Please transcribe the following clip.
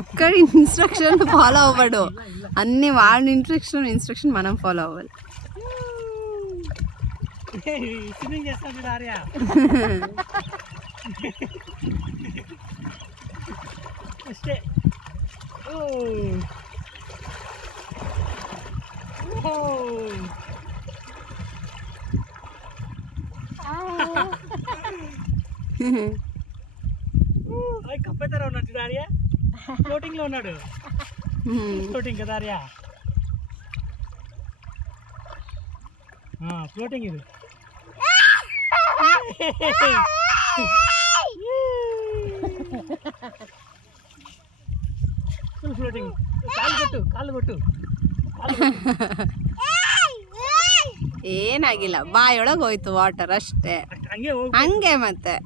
ఒక్కడి instruction follow అవ్వడు, అన్ని వాడి ఇన్స్ట్రక్షన్ మనం ఫాలో అవ్వాలి. కప్పేతారా ఉన్నట్టు దారియా ఫ్లోటింగ్ లో ఉన్నాడు. ఫ్లోటింగ్ కదా దారియా, ఫ్లోటింగ్ ఇది. Full floating. ಕಾಲು ಕೊಟ್ಟು ಏನಾಗಿಲ್ಲ, ಬಾಯೊಳಗೆ ಹೋಯ್ತು ವಾಟರ್ ಅಷ್ಟೇ, ಹಂಗೆ ಮತ್ತೆ.